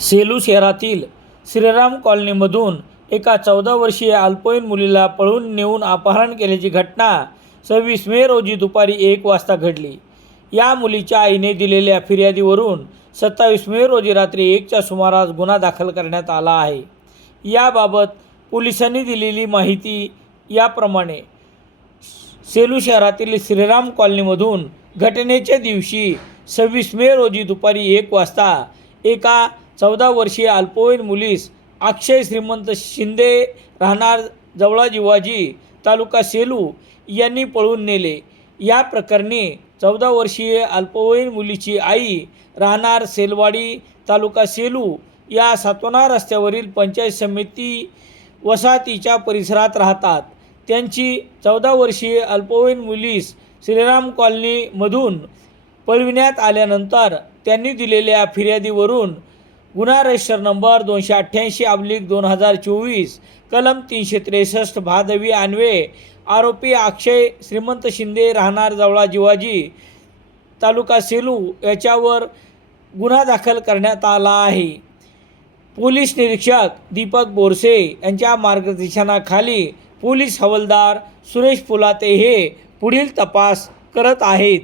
सेलू शहरातील श्रीराम कॉलनीमधून एका चौदा वर्षीय अल्पवयीन मुलीला पळून नेऊन अपहरण केल्याची घटना सव्वीस मे रोजी दुपारी एक वाजता घडली. या मुलीच्या आईने दिलेल्या फिर्यादीवरून सत्तावीस मे रोजी रात्री एकच्या सुमारास गुन्हा दाखल करण्यात आला आहे. याबाबत पोलिसांनी दिलेली माहिती याप्रमाणे सेलू शहरातील श्रीराम कॉलनीमधून घटनेच्या दिवशी सव्वीस मे रोजी दुपारी एक वाजता एका चौदा वर्षीय अल्पवयीन मुलीस अक्षय श्रीमंत शिंदे राहणार जवळा जिवाजी तालुका सेलू यांनी पळून नेले. या प्रकरणी चौदा वर्षीय अल्पवयीन मुलीची आई राहणार सेलवाडी तालुका सेलू या सातवना रस्त्यावरील पंचायत समिती वसाहतीच्या परिसरात राहतात. त्यांची चौदा वर्षीय अल्पवयीन मुलीस श्रीराम कॉलनीमधून पळविण्यात आल्यानंतर त्यांनी दिलेल्या फिर्यादीवरून गुन्हा रजिस्टर नंबर दोनशे अठ्ठ्याऐंशी अब्लिक दोन हजार चोवीस कलम तीनशे त्रेसष्ट भादवी अन्वे आरोपी अक्षय श्रीमंत शिंदे राहणार जवळा जिवाजी तालुका सेलू याच्यावर गुन्हा दाखल करण्यात आला आहे. पोलीस निरीक्षक दीपक बोरसे यांच्या मार्गदर्शनाखाली पोलीस हवालदार सुरेश पुलाते हे पुढील तपास करत आहेत.